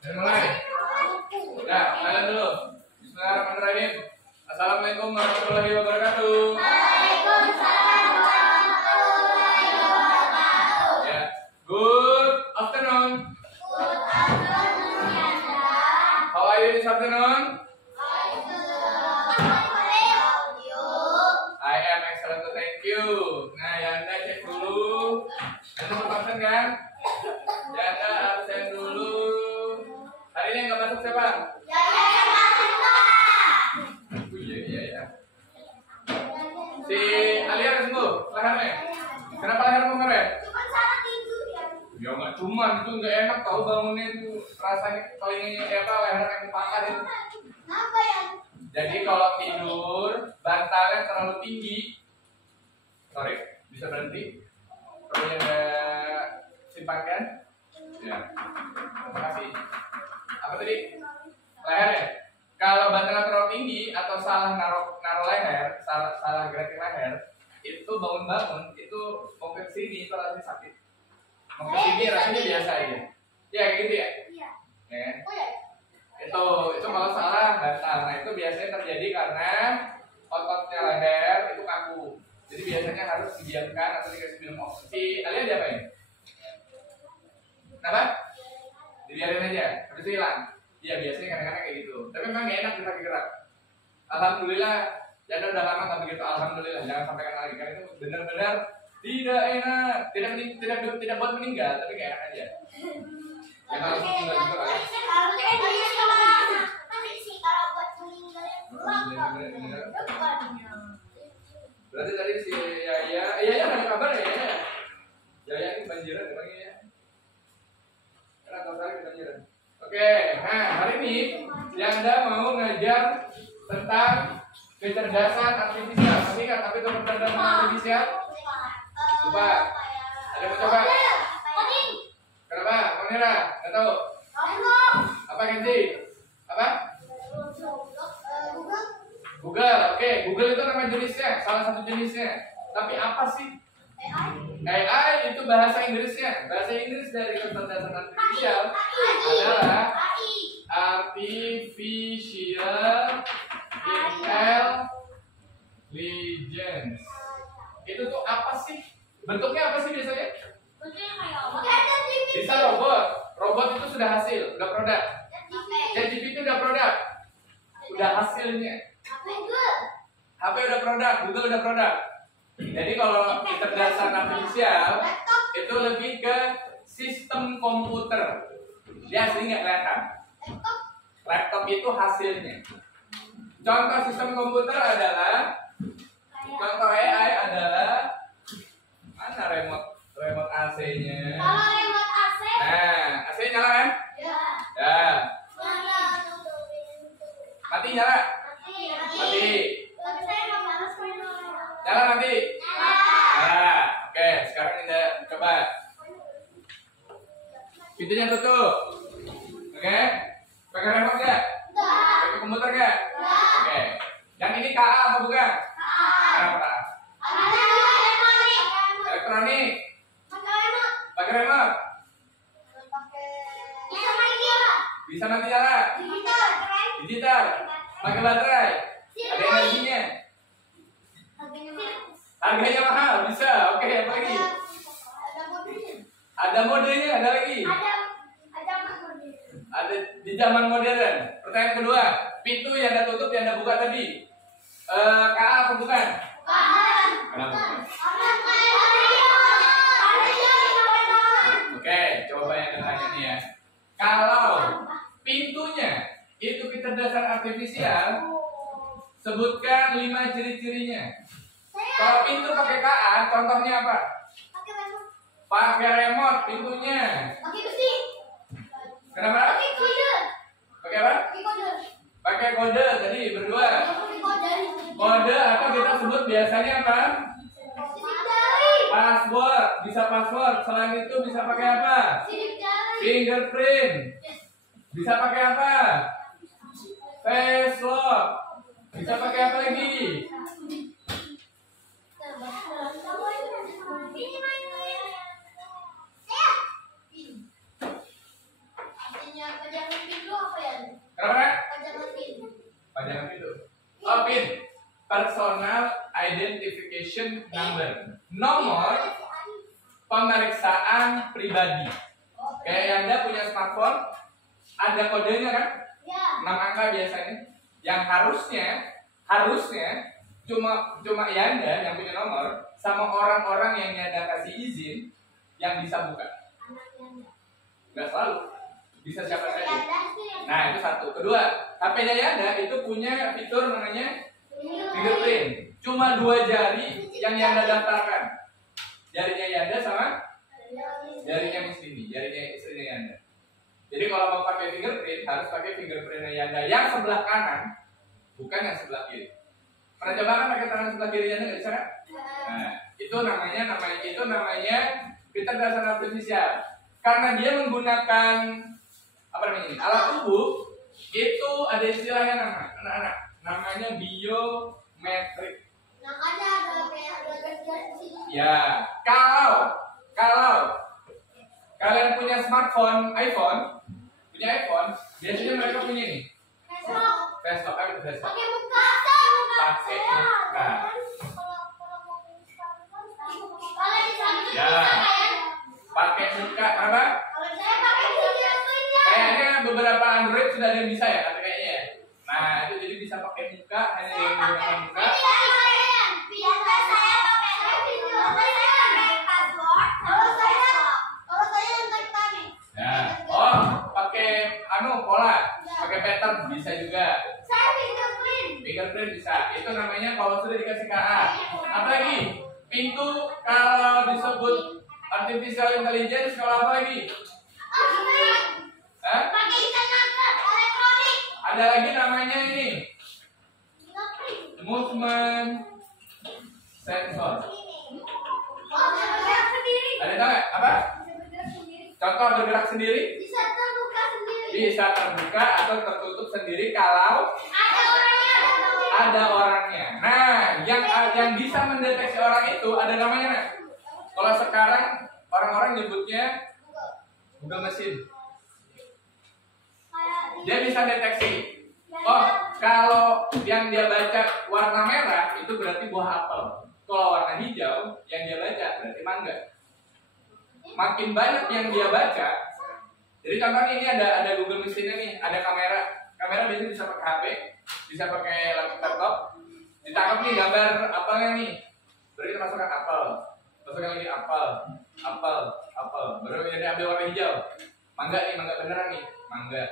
Dan mulai. Nah, kalian dulu. Bismillahirrahmanirrahim. Assalamualaikum warahmatullahi wabarakatuh. Waalaikumsalam warahmatullahi wabarakatuh. Ya. Good afternoon. Good afternoon, Yanda. How are you this afternoon? I am excellent, thank you. Nah, Yanda cek dulu. Yanda mau absen kan? Yanda absen dulu. Hari ini yang nggak masuk siapa? Iya ya. Si Alia sembuh lehernya. Kenapa lehermu keren? Cuma salah tidur ya. Ya nggak cuman itu nggak enak tahu bangunin tuh rasanya telinganya leher yang patah itu. Kenapa ya? Jadi kalau tidur bantalnya terlalu tinggi, sorry bisa berhenti. Perlunya nggak simpan kan? Ya. Terima kasih. Apa tadi? Leher ya? Kalau bantalnya terlalu tinggi atau salah naruh leher, salah gerakin leher, itu bangun-bangun itu mau ke sini itu rasanya sakit. Mau ke sini rasanya biasa aja. Ya kayak gitu ya. Iya. Ya kan? Oh ya. Itu kalau salah bantal. Nah itu biasanya terjadi karena ototnya leher itu kaku. Jadi biasanya harus didiamkan atau dikasih minum obat. Si Alia diapain? Kenapa? Dibiarin aja, habis itu hilang. Iya biasanya kadang-kadang kayak gitu. Tapi memang gak enak kita gerak. Alhamdulillah, Yanda udah lama nggak begitu. Alhamdulillah, jangan sampaikan lagi karena itu benar-benar tidak enak. Tidak buat meninggal, tapi gak enak aja. Yang harus meninggal juga kan. Berarti tadi si Yaya ada kabar ya? Yaya ini banjiran emangnya ya? Karena tahu sekali kebanjiran. Oke, nah hari ini Yanda mau ngajar tentang kecerdasan artifisial. Masih kan? Tapi itu kecerdasan artifisial? Coba. Ada yang mau coba? Kenapa? Monira? Nggak tahu? Apa Kenzi? Apa? Google. Oke, Google itu nama jenisnya, salah satu jenisnya. Tapi apa sih? AI itu bahasa Inggrisnya. Bahasa Inggris dari kecerdasan artifisial adalah artificial intelligence. Itu tuh apa sih? Bentuknya apa sih biasanya? Bisa robot. Robot itu sudah hasil, udah produk. ChatGPT udah produk. Udah hasilnya. HP udah produk, Google udah produk. Jadi kalau kecerdasan artifisial itu lebih ke sistem komputer. Dia aslinya nggak kelihatan. Laptop itu hasilnya. Contoh sistem komputer adalah, contoh AI adalah mana remote AC-nya? Kalau remote AC, Nah, AC nyala kan? ya. Ya, mati nyala, mati, Tapi saya mau balas poin. nyala mati. Nah, oke, sekarang kita coba. Pintunya tutup. Oke, pakai remote nggak? Pakai komputer nggak? Oke, yang ini KA apa bukan? Apa? Elektronik. Pakai remote. Bisa nanti nyala. Digital. Pakai baterai. Ada energinya. Harganya mahal. Bisa. Oke, apa lagi? Ada modenya. Ada lagi. Ada di zaman modern. Pertanyaan kedua, pintu yang Anda tutup yang Anda buka tadi, KA apa bukan? Kenapa? Oke, coba yang tanya nih ya. Kalau pintunya itu kecerdasan artifisial, sebutkan 5 ciri-cirinya. Kalau pintu pakai KA, contohnya apa? Pakai remote pintunya. Kenapa? Pakai apa? Pakai kode tadi berdua. Kode atau kita sebut biasanya apa? Password. Bisa password. Selain itu bisa pakai apa? Fingerprint. Bisa pakai apa? Face lock. Bisa pakai apa lagi? Pajangan pintu apa ya? Kenapa Nak? Pajangan pintu. Pajangan pintu. Oh, PIN. Personal Identification Number. Nomor pemeriksaan pribadi. Kayak Yanda punya smartphone, ada kodenya kan? Ya. 6 angka biasanya. Yang harusnya cuma Yanda yang punya nomor sama orang-orang yang Yanda kasih izin yang bisa buka. Anaknya. Nggak selalu. Bisa siapa saja. Yanda sih yang. Nah, itu satu. Kedua, HP-nya Yanda itu punya fitur namanya fingerprint. Cuma 2 jari yang Yanda daftarkan. Jarinya Yanda sama jarinya Miss Dini, jarinya istrinya Yanda. Jadi kalau mau pakai fingerprint harus pakai fingerprintnya Yanda yang sebelah kanan, bukan yang sebelah kiri. Pernah coba kan pakai tangan sebelah kiri Yanda nggak bisa kan? Nah, itu namanya kecerdasan artifisial. Karena dia menggunakan apa namanya ini? Alat tubuh, itu ada istilahnya anak-anak. Namanya biometrik. Makanya ada kayak ada garis di sini. Ya, kalau kalian punya smartphone, iPhone, biasanya mereka punya nih. Face lock, apa itu face lock? Pakai muka. Pakai muka. Kalau di sana Ya. bisa kan? Pakai muka, apa? Kalau saya pakai fingerprintnya. Kayaknya beberapa Android sudah ada yang bisa ya, kayaknya ya. Nah, itu jadi bisa pakai muka, hanya yang menggunakan muka. Biasa saya pakai password. Kalau saya yang tadi. Ya. Oh, pakai pola, pakai pattern bisa juga. Saya fingerprint. Fingerprint bisa. Itu namanya kalau sudah dikasih KA. Apalagi pintu kalau disebut artificial intelligence kalau apa lagi? Hah? Pakai internet elektronik. Ada lagi namanya ini Fingerprint. movement sensor. Oh, bergerak sendiri. Ada tahu nggak? Apa? Bisa bergerak sendiri. Contoh bergerak sendiri Bisa terbuka sendiri. bisa terbuka atau tertutup sendiri kalau Ada orangnya. ada orangnya. Nah, yang bisa mendeteksi orang itu ada namanya nggak? Kalau sekarang orang-orang nyebutnya Google mesin. Dia bisa deteksi. Oh, kalau yang dia baca warna merah itu berarti buah apel. Kalau warna hijau yang dia baca berarti mangga. Makin banyak yang dia baca. Jadi contohnya ini ada Google mesinnya nih, ada kamera. Kamera biasanya bisa pakai HP, bisa pakai laptop. Ditangkap nih gambar apelnya nih. Berarti kita masukkan apel. Masukkan lagi apel. Baru yang diambil warna hijau. Mangga nih, mangga beneran nih. Mangga.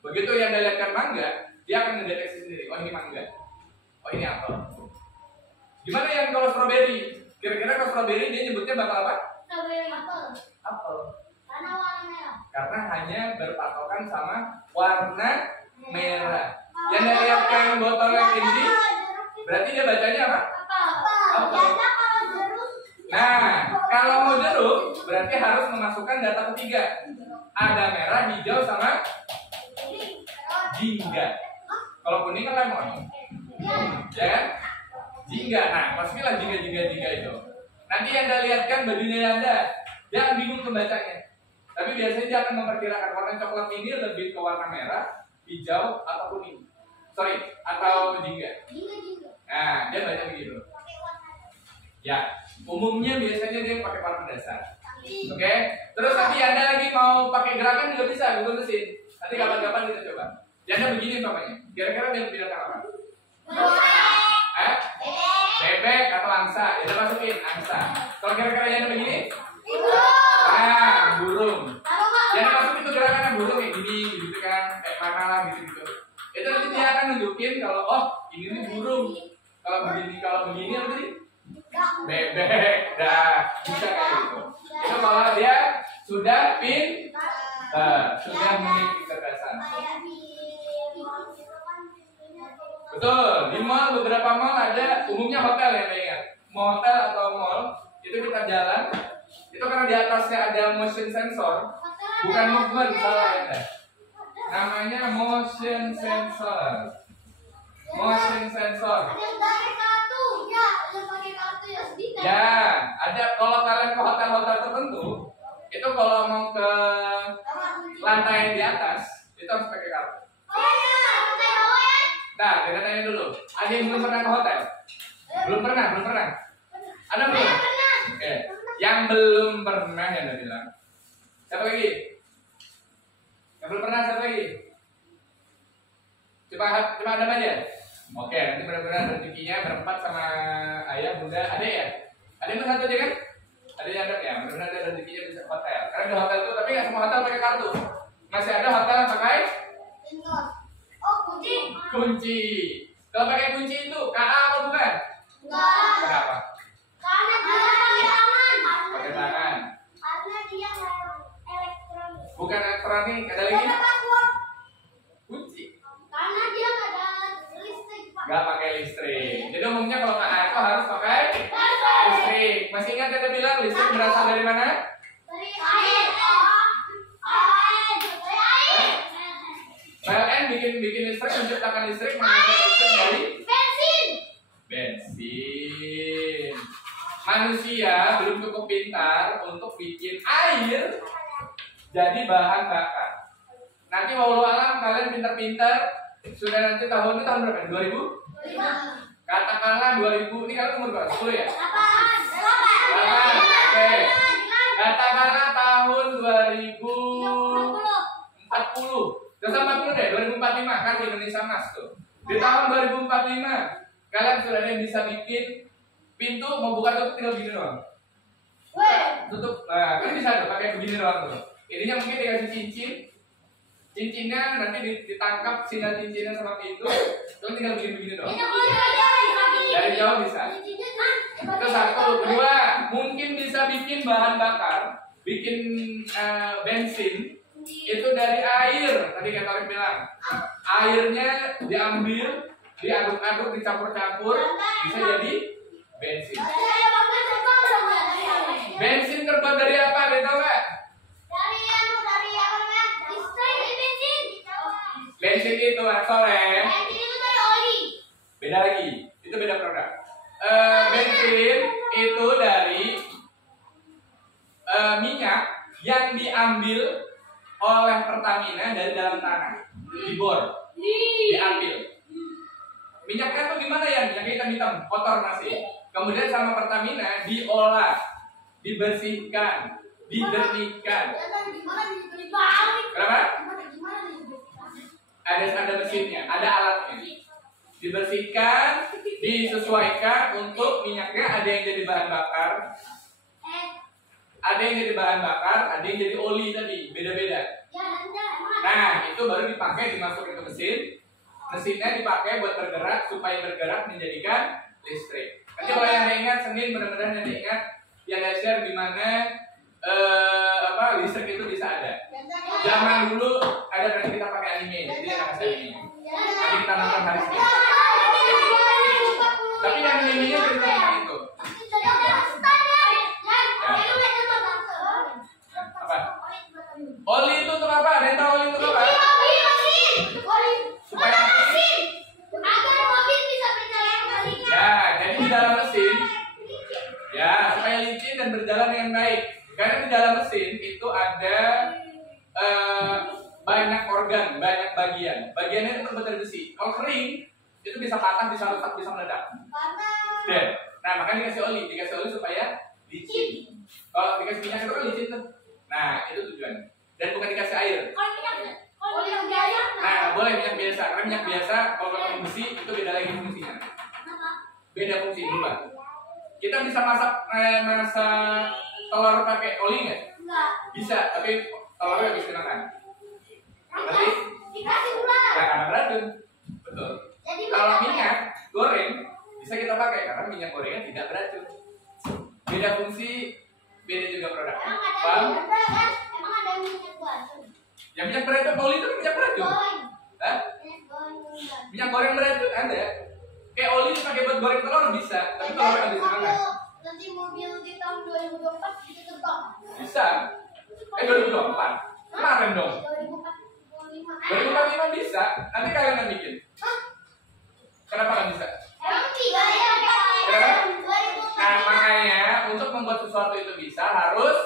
Begitu yang dia lihatkan mangga, dia akan mendeteksi sendiri. Oh ini mangga. Oh ini apel. Gimana yang kalau strawberry? Kira-kira kalau strawberry dia nyebutnya bakal apa? Strawberry apel. Apel. Karena warna merah. Karena hanya berpatokan sama warna merah. Yang dia lihatkan botolnya ini, berarti dia bacanya apa? Apel. Nah, kalau mau jeruk, berarti harus memasukkan data ketiga. Ada merah, hijau, sama jingga. Kalau kuning kan lemon, ya kan? Jingga. Nah, pastilah jingga itu. Nanti Anda lihatkan bajunya Anda, jangan bingung membacanya. Tapi biasanya dia akan memperkirakan warna coklat ini lebih ke warna merah, hijau, atau kuning. Atau jingga. Nah, dia baca begitu. Ya, umumnya biasanya dia pakai warna dasar. Oke, terus nanti Anda lagi mau pakai gerakan juga bisa, Google mesin. Nanti kapan-kapan kita coba. Anda begini namanya. Kira-kira dia binatang apa? Bebek atau angsa? Anda masukin angsa. Kalau kira-kira Anda begini? Burung. Anda masukin itu gerakan burung kayak gini, gitu kan? Kayak mana lah, gitu. Itu nanti dia akan nunjukin kalau ini nih burung. Kalau begini apa tadi? Bebek. Dah, bisa kayak gitu. Itu kalau dia sudah sudah memiliki kecerdasan. Betul, di mall beberapa mall ada, umumnya hotel ya, ingat. Hotel atau mall itu kita jalan, itu karena di atasnya ada motion sensor, bukan movement, salah ya. Namanya motion sensor. Ya, ada kalau kalian ke hotel-hotel tertentu, itu kalau mau ke lantai yang di atas itu harus pakai kartu. Nah, kita tanya dulu. Ada yang belum pernah ke hotel? Belum pernah. Ada belum? Oke. Yang belum pernah ya Anda bilang. Siapa lagi? Yang belum pernah siapa lagi? Coba ada aja. Oke, nanti benar-benar rezekinya berempat sama ayah, bunda, ada ya? Ada yang satu aja kan? Ada yang ada ya, benar-benar ada rezekinya bisa ke hotel. Karena di hotel itu, tapi nggak semua hotel pakai kartu. Masih ada hotel yang pakai kunci. Kalau pakai kunci itu KA apa bukan? Kenapa? Karena dia pakai tangan. Pakai tangan. Karena dia elektronik. Bukan elektronik, ada lagi? Kunci. Karena dia nggak ada listrik, Pak. Nggak pakai listrik. Jadi umumnya kalau KA itu harus pakai listrik. Masih ingat kita bilang listrik berasal dari mana? Dari air. PLN bikin listrik, menciptakan listrik, menghasilkan listrik dari bensin. Manusia belum cukup pintar untuk bikin air jadi bahan bakar. Nanti wallahu alam kalian pintar-pintar sudah nanti tahun berapa? 2000? Katakanlah 2000. Ini kalian umur berapa? 10 ya? 8. Oke. Katakanlah tahun 2040. Udah 40 deh, 2045 kan di Indonesia Mas tuh. Di tahun 2045 kalian sudah ada yang bisa bikin pintu mau buka tutup tinggal begini doang. Tutup, nah kan bisa tuh pakai begini doang tuh. Ininya mungkin dikasih cincin, cincinnya nanti ditangkap sinyal cincinnya sama pintu, terus tinggal begini doang. Dari jauh bisa. Itu satu, kedua mungkin bisa bikin bahan bakar, bikin bensin. Itu dari air, tadi kata Tarik bilang, airnya diambil, diaduk-aduk, dicampur-campur, bisa jadi bensin. Bensin terbuat dari apa? Ada tahu nggak? Dari bensin. Bensin itu soleh. Bensin itu dari oli. Beda lagi, itu beda produk. Bensin itu dari minyak yang diambil oleh Pertamina dari dalam tanah, dibor, diambil. Minyaknya tuh gimana ya? Minyak hitam-hitam, kotor masih. Kemudian sama Pertamina diolah, dibersihkan, didernihkan. Kenapa? Ada mesinnya, ada alatnya. Dibersihkan, disesuaikan untuk minyaknya ada yang jadi bahan bakar. Ada yang jadi bahan bakar, ada yang jadi oli tadi, beda-beda. Nah, itu baru dipakai, dimasukin ke mesin. Mesinnya dipakai buat bergerak, supaya bergerak menjadikan listrik. Nanti kalau yang ingat Senin, benar-benar yang ingat yang ada share di mana listrik itu bisa ada. Zaman dulu ada berarti kita pakai anime, jadi anak saya ini. Nanti kita nonton hari Senin. Tapi yang animenya cerita tentang itu. Oli itu untuk apa? Ada yang tahu oli untuk apa? Supaya agar mobil bisa berjalan kembali. Ya, jadi di dalam mesin, ya supaya licin dan berjalan dengan baik. Karena di dalam mesin itu ada banyak organ, banyak bagian. Bagiannya itu terbuat dari besi. Kalau kering, itu bisa patah, bisa rusak, bisa meledak. Dan, nah makanya dikasih oli supaya licin. Kalau dikasih minyak itu kan licin tuh. Nah itu tujuannya. Dan bukan dikasih air. Nah boleh minyak biasa. Karena minyak biasa kalau pakai besi itu beda lagi fungsinya. Beda fungsi dua. Kita bisa masak telur pakai oli nggak? Bisa, tapi telurnya habis dimakan. Berarti dikasih gula. nggak karena beracun. Betul. Kalau minyak goreng bisa kita pakai karena minyak gorengnya tidak beracun. Beda fungsi, beda juga produk. Paham? Emang ada minyak beracun? Yang minyak beracun, oli itu minyak beracun. Hah? Minyak goreng beracun ada. Kayak oli dipakai buat goreng telur bisa, tapi telurnya habis dimakan. Nanti mobil di tahun 2024 bisa terbang. Bisa. 2024. Kemarin dong. 2045 bisa. Nanti kalian yang bikin. Kenapa nggak bisa? Emang tidak ya? Kenapa? Nah makanya untuk membuat sesuatu itu bisa harus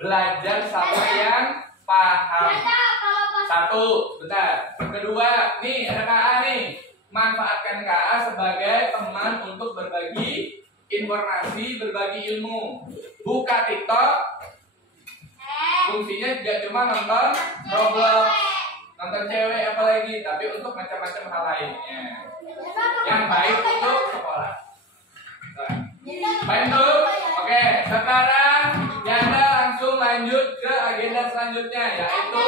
belajar sama yang paham. Satu, bentar. Kedua, nih ada KA nih. Manfaatkan KA sebagai teman untuk berbagi informasi, berbagi ilmu. Buka TikTok. Fungsinya tidak cuma nonton Roblox, nonton cewek apalagi, tapi untuk macam-macam hal lainnya. Yang baik untuk sekolah. Baik tuh. Oke, sekarang Yanda langsung lanjut ke agenda selanjutnya, yaitu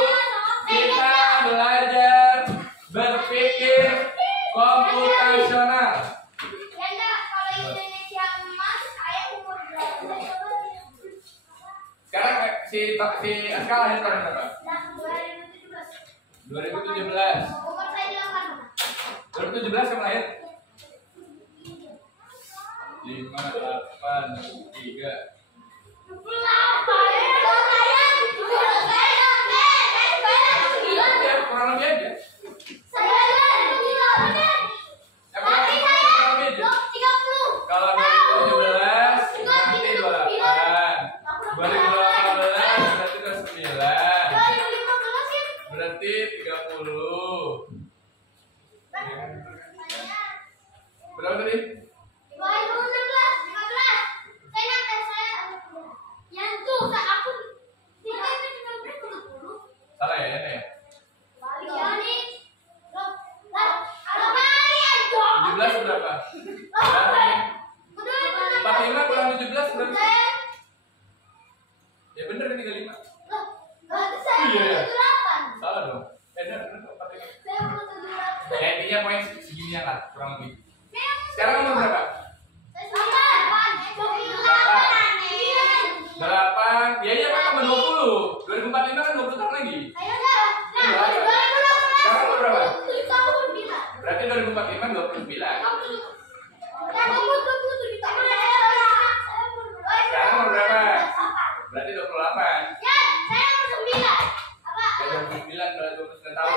kita belajar berpikir komputasional. Sekarang si Aska lahir tahun berapa? 2017. 2017 kamu lahir? 5, 8, 3. Ya, kurang lebih aja. Kalau 2017 nanti 28. 2018 berarti ke 9. Berarti 30. Berapa tadi? Salah ya, ya? 17 berapa? 45 kurang 17 berapa? Ya bener kan 35. Iya ya. Salah dong. Bener 45. Ya intinya poin segini lah kurang lebih. Sekarang umur berapa? 8. Ya iya kan tambah 20. 2045 kan 20 tahun lagi. Sekarang umur berapa? Berarti 2045 29. Sekarang umur berapa? Berarti 28. Ya, 29 berarti 29 tahun.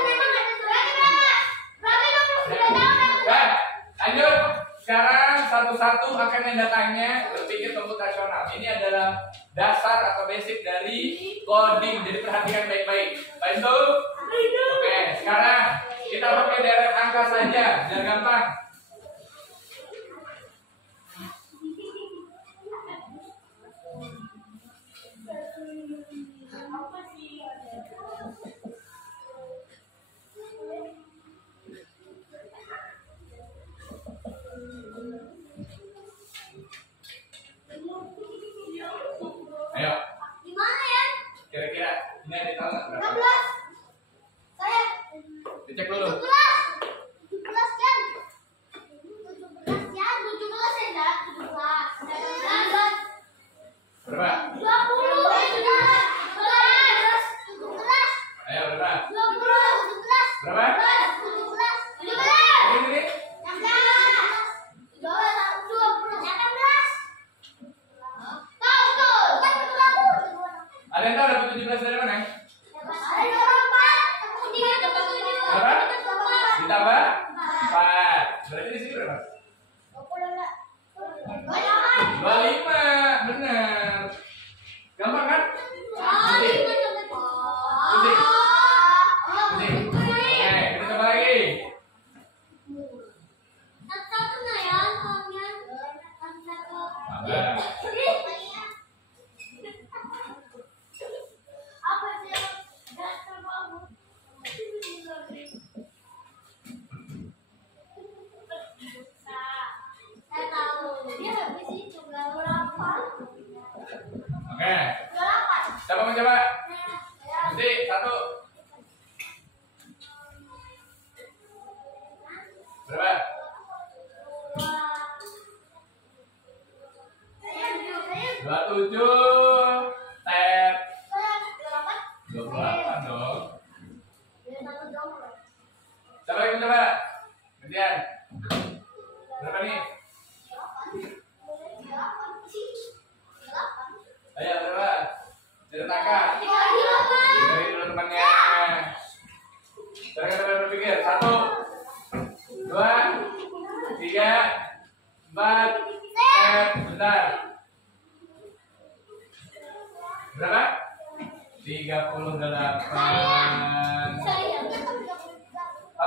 Nah, lanjut. Sekarang satu-satu akan mendatangnya berpikir komputasional. Ini adalah dasar atau basic dari coding. Jadi perhatikan baik-baik. Baik itu? Oke, sekarang kita pakai deret angka saja, biar gampang. Ayo. Gimana ya? Kira-kira ini ada tahu nggak berapa? 16. Saya Dicek dulu. 17 kan? 17 ya, 17 ya, enggak? 17. Berapa? 20. 17. Ayo berapa? 20. 17. Berapa? 17. 17. Ini. 16. 20. 18. Tahu tuh, kan betul aku. Ada yang tahu dapat 17 dari mana? Ada 4. Berapa? Ditambah 4. Berarti di sini berapa? 25. Benar. Gampang kan? Pusing. Pusing. Pusing. Oke, kita coba lagi. Sabar. Oke. Siapa mau coba? Nanti satu. Berapa? 27. Tet. 28 dong. Siapa yang mau coba? Gantian. Berapa nih? Ayo berapa? Ceritakan. Dari dulu temannya. Sekarang kita berpikir. 1, 2, 3, 4. Bentar. Berapa? 38.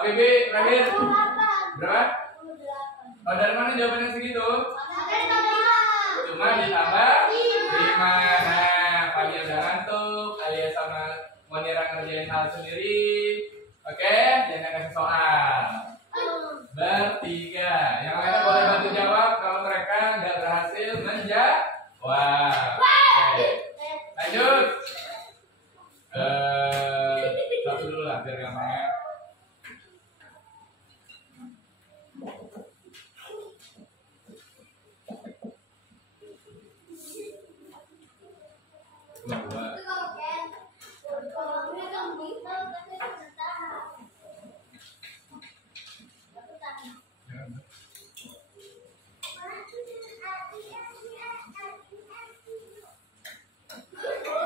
HPB terakhir. Berapa? Oh, dari mana jawabannya segitu? Cuma ditambah 5. Nah, Fania udah ngantuk, Alia sama Monira ngerjain hal sendiri. Oke, jangan kasih soal. Bertiga. Yang lainnya boleh bantu jawab kalau mereka nggak berhasil menjawab. Oke. Lanjut. Satu dulu lah biar gampang ya. Dua.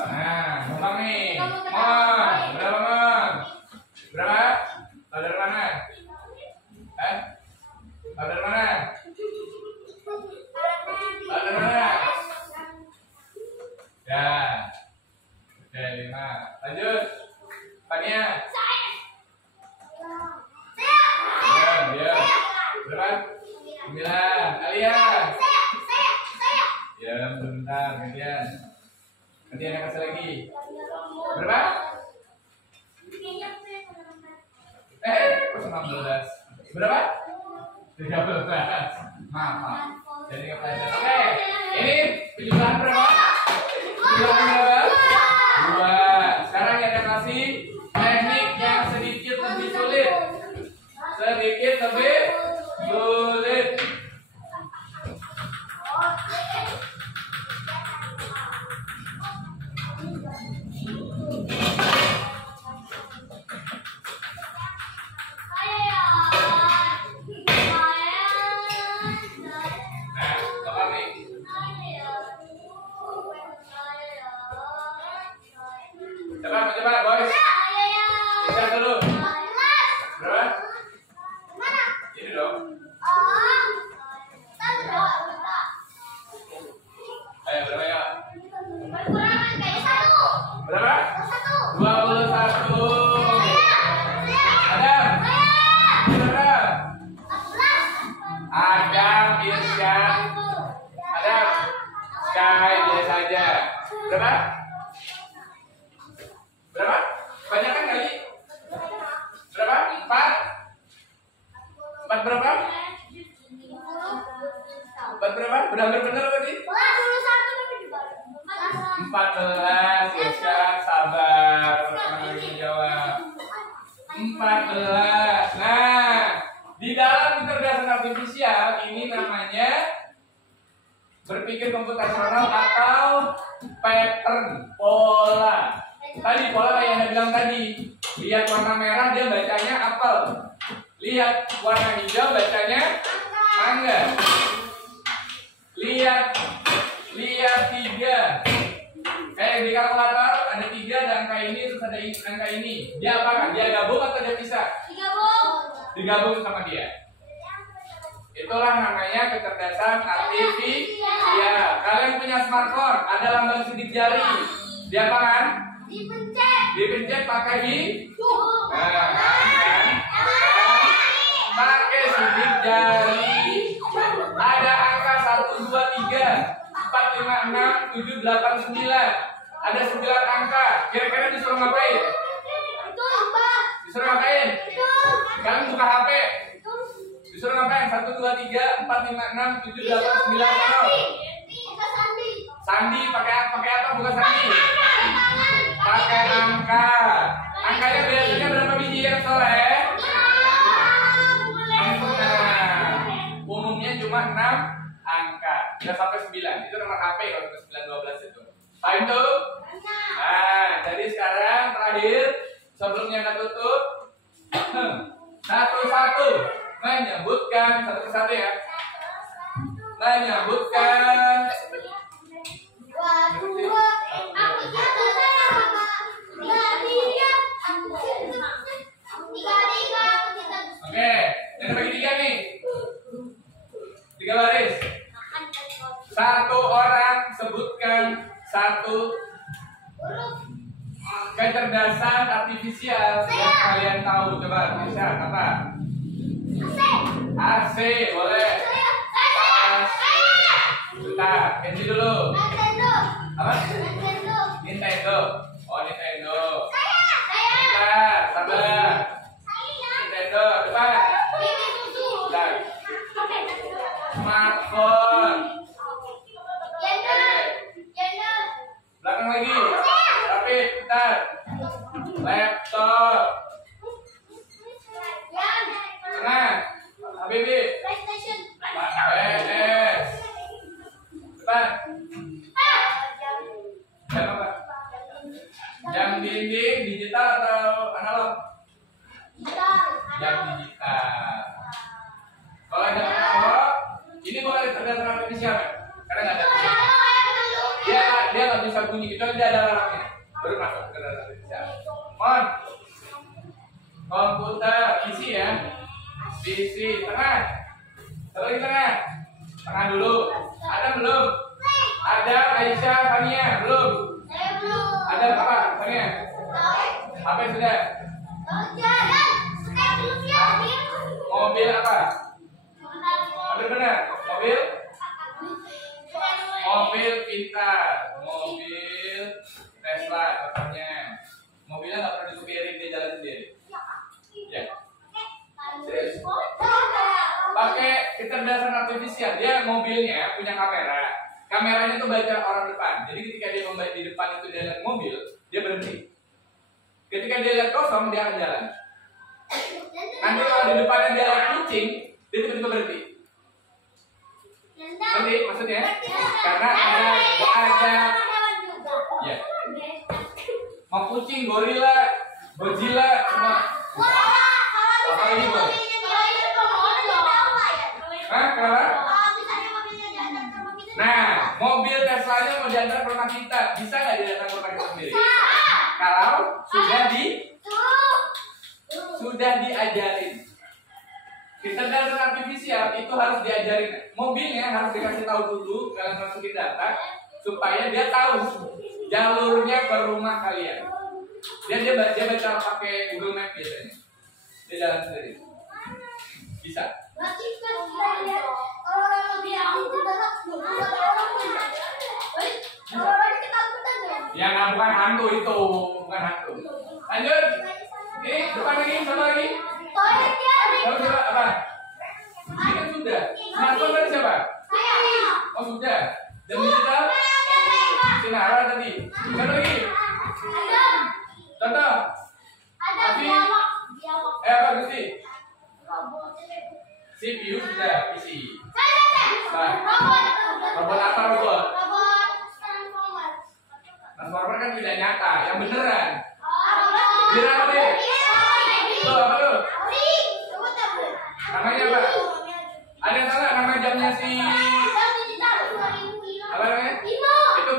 Nah, gampang nih. Berapa Mon? Berapa? Tahu dari mana? Tahu dari mana? Tahu dari mana? Ya. Oke, 5. Lanjut. Fania. Diam. Berapa? 9. Alia. Diam bentar, gantian. Gantian yang kasih lagi. Berapa? 19. Berapa? 13. Maaf. Jadi kepelajaran. Oke. Ini penjumlahan berapa? Penjumlahan berapa? 2. Sekarang kita kasih teknik yang sedikit lebih sulit. Sedikit lebih sulit. Coba boys. Bisa dulu. Berapa? Ini dong. Ayo berapa ya? Berapa? 21. Adam. Berapa? Adam, Irsyad. Adam. Sky biasa aja. Berapa? Berapa? Banyak kan kali? Berapa? 4? 4 berapa? 4 berapa? Udah benar tadi? 14. Ya, sabar. Teman-teman lagi jawab. 14. Nah, di dalam kecerdasan artifisial ini namanya berpikir komputasional atau pattern, pola. Tadi pola yang Anda bilang tadi. Lihat warna merah dia bacanya apel. Lihat warna hijau bacanya mangga. Lihat 3. Di kalkulator ada 3 ada angka ini terus ada angka ini. Dia apa kan? Dia gabung atau dia pisah? Digabung sama dia. Itulah namanya kecerdasan artifisial. Kalian punya smartphone, ada lambang sidik jari. Dia apa kan? Dipencet pakai hidung. Kan? Pakai sidik jari. Ada angka 1, 2, 3, 4, 5, 6, 7, 8, 9. Ada 9 angka. Kira-kira disuruh ngapain? Disuruh ngapain? Kalian buka HP. Disuruh ngapain? 1, 2, 3, 4, 5, 6, 7, 8, 9, 10. Sandi pakai apa? Bukan sandi. Pakai angka. Angkanya biasanya berapa biji yang soleh? Umumnya cuma 6 angka. Tidak sampai 9. Itu nomor HP kalau ke 9, 12 itu. Paham tuh? Nah, jadi sekarang terakhir sebelumnya kita tutup. Satu-satu menyebutkan satu-satu ya. Menyebutkan Oke, yang bagi 3 nih. 3 baris. Satu orang sebutkan satu kecerdasan artifisial Yang kalian tahu coba bisa apa? AC boleh. AC. Bentar, ganti dulu. Apa? Nintendo. Oh Nintendo. Bentar, sabar. Nintendo depan. Bentar. Smartphone. Belakang lagi. Tapi bentar. Laptop. Tengah. Habibie. PS. Depan. Jam apa? Jam dinding digital atau analog? Jam digital. Kalau jam analog, ini boleh terdaftar rapid siapa? Karena nggak ada. Dia nggak bisa bunyi kecuali dia ada alarmnya. Baru masuk ke dalam rapid siapa. Mon. Komputer, PC ya. PC tengah. Satu lagi tengah. Tengah dulu. Ada belum? Ada Aisyah, Fania belum? Ada apa? Fania? Apa yang sudah? Mobil apa? Mobil benar? Mobil? Mobil pintar. Mobil Tesla katanya. Mobilnya nggak perlu disupiri, dia jalan sendiri. Ya. Serius. Pakai kecerdasan artifisial. Dia mobilnya punya kamera. Kameranya tuh baca orang depan. Jadi ketika dia membaca di depan itu dia lihat mobil, dia berhenti. Ketika dia lihat kosong, dia akan jalan. Nanti kalau di depannya dia lihat kucing, dia tiba-tiba berhenti. Berhenti maksudnya? Karena ada ya. Mau kucing, gorila, Godzilla, semua. Apa lagi boy? Hah? Kenapa? Nah, mobil Teslanya mau diantar ke rumah kita, bisa nggak diantar ke rumah kita sendiri? Kalau sudah diajarin. Kecerdasan artifisial itu harus diajarin. Mobilnya harus dikasih tahu dulu, kalian masukin data supaya dia tahu jalurnya ke rumah kalian. Dia baca pakai Google Map biasanya. Dia jalan sendiri. Bisa. Ya nggak, bukan hantu itu, bukan hantu. Lanjut. Ini depan lagi, sama lagi. Kamu coba apa? Ini kan sudah. Smartphone tadi siapa? Oh sudah. Jam digital? Sinara tadi. Satu lagi. Contoh. Apa Gusti? CPU sudah, PC. Robot apa robot? Transformer kan tidak nyata, yang beneran. Kira apa deh? Tuh apa tuh? Namanya apa? Ada yang salah nama jamnya si apa namanya?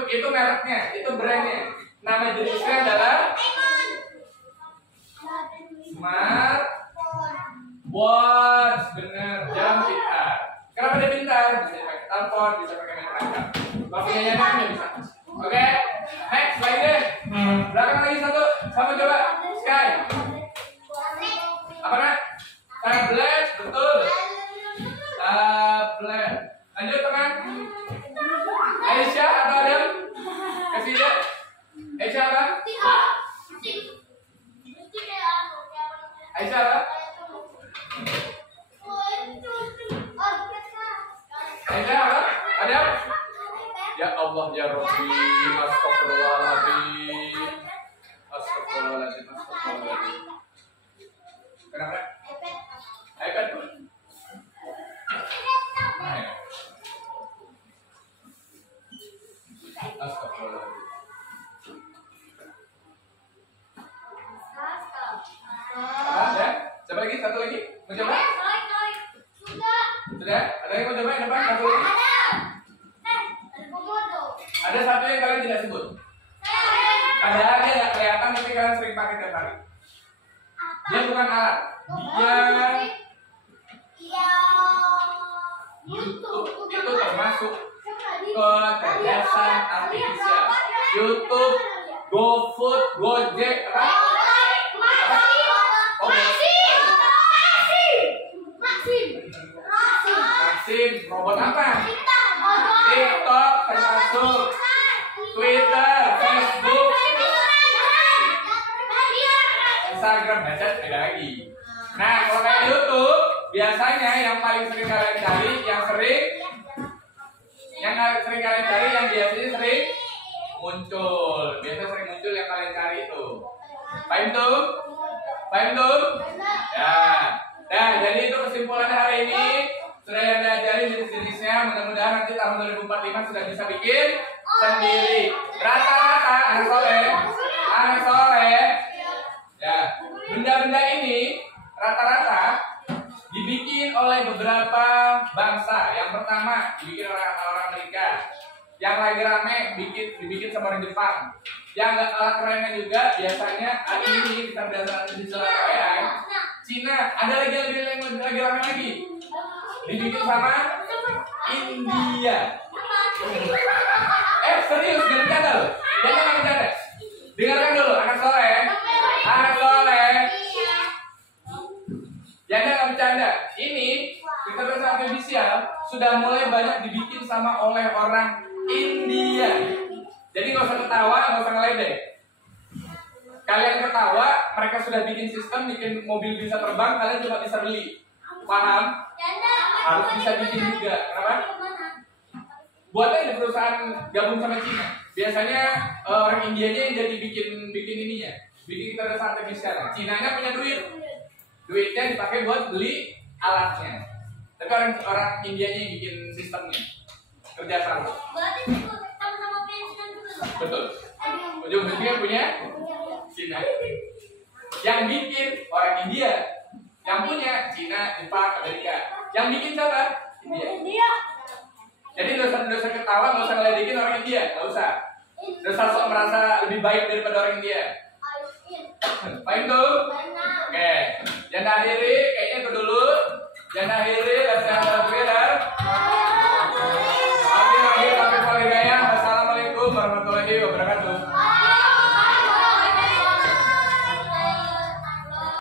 Itu mereknya, itu brandnya. Nama jenisnya adalah Smart Watch, bener, jam pintar. Kenapa dia pintar? Bisa pakai telepon, bisa pakai macam-macam. Kalau punya nyana nggak bisa. Oke, next lagi deh. Belakang lagi satu, sama coba. Sky. Apa nak? Tablet, betul. Tablet. Lanjut teman. Aisyah atau Adam? Kasih dia. Aisyah apa? Aisyah apa? Aisyah apa? Adam? Ya Allah ya Rabbi, astagfirullahaladzim. Astagfirullahaladzim, astagfirullahaladzim. Kenapa? iPad. Astagfirullahaladzim. Ada? Coba lagi, satu lagi. Mau coba? Sudah? Ada yang mau coba yang depan? Satu lagi? Ada satu yang kalian tidak sebut. Padahal dia nggak kelihatan tapi kalian sering pakai tiap hari. Dia bukan alat. Dia YouTube itu termasuk kecerdasan artifisial. YouTube, GoFood, Gojek, apa? Robot apa? TikTok termasuk, Twitter, Facebook, Instagram, baca beda lagi. Nah, kalau kayak YouTube, biasanya yang paling sering kalian cari, yang kalian cari, yang biasanya sering muncul. Biasanya sering muncul yang kalian cari itu. Paham tuh? Paham tuh? Ya. Nah, jadi itu kesimpulan hari ini. Sudah yang diajarin jenis-jenisnya. Mudah-mudahan nanti tahun 2045 sudah bisa bikin sendiri. Rata-rata anak soleh, ya, benda-benda ini rata-rata dibikin oleh beberapa bangsa. Yang pertama dibikin oleh orang Amerika. Yang lagi rame dibikin sama orang Jepang. Yang nggak kalah kerennya juga biasanya ini kita berdasarkan digital Cina. Ada lagi yang lagi rame lagi dibikin sama India. Serius, jangan bercanda loh. Jangan bercanda. Dengarkan dulu, anak soleh. Jangan bercanda. Ini kita bersama official sudah mulai banyak dibikin sama oleh orang India. Jadi nggak usah ketawa, nggak usah ngeledek. Kalian ketawa, mereka sudah bikin sistem, bikin mobil bisa terbang, kalian cuma bisa beli. Paham? Harus bisa bikin juga. Kenapa? Buatnya di perusahaan gabung sama Cina. Biasanya orang Indianya yang jadi bikin ininya. Bikin kita ada santai misalnya. Cinanya punya duit. Duitnya dipakai buat beli alatnya. Tapi orang Indianya yang bikin sistemnya. Kerja sama. Berarti sama-sama pensiunan juga dong? Betul. Ujung-ujungnya punya Cina. Yang bikin orang India. Yang punya Cina, Jepang, Amerika. Yang bikin siapa? India. Jadi dosa ketawa, nggak usah ngeledekin orang India, nggak usah. Dosa sok merasa lebih baik daripada orang India. Paham tuh? Oke. Yang akhiri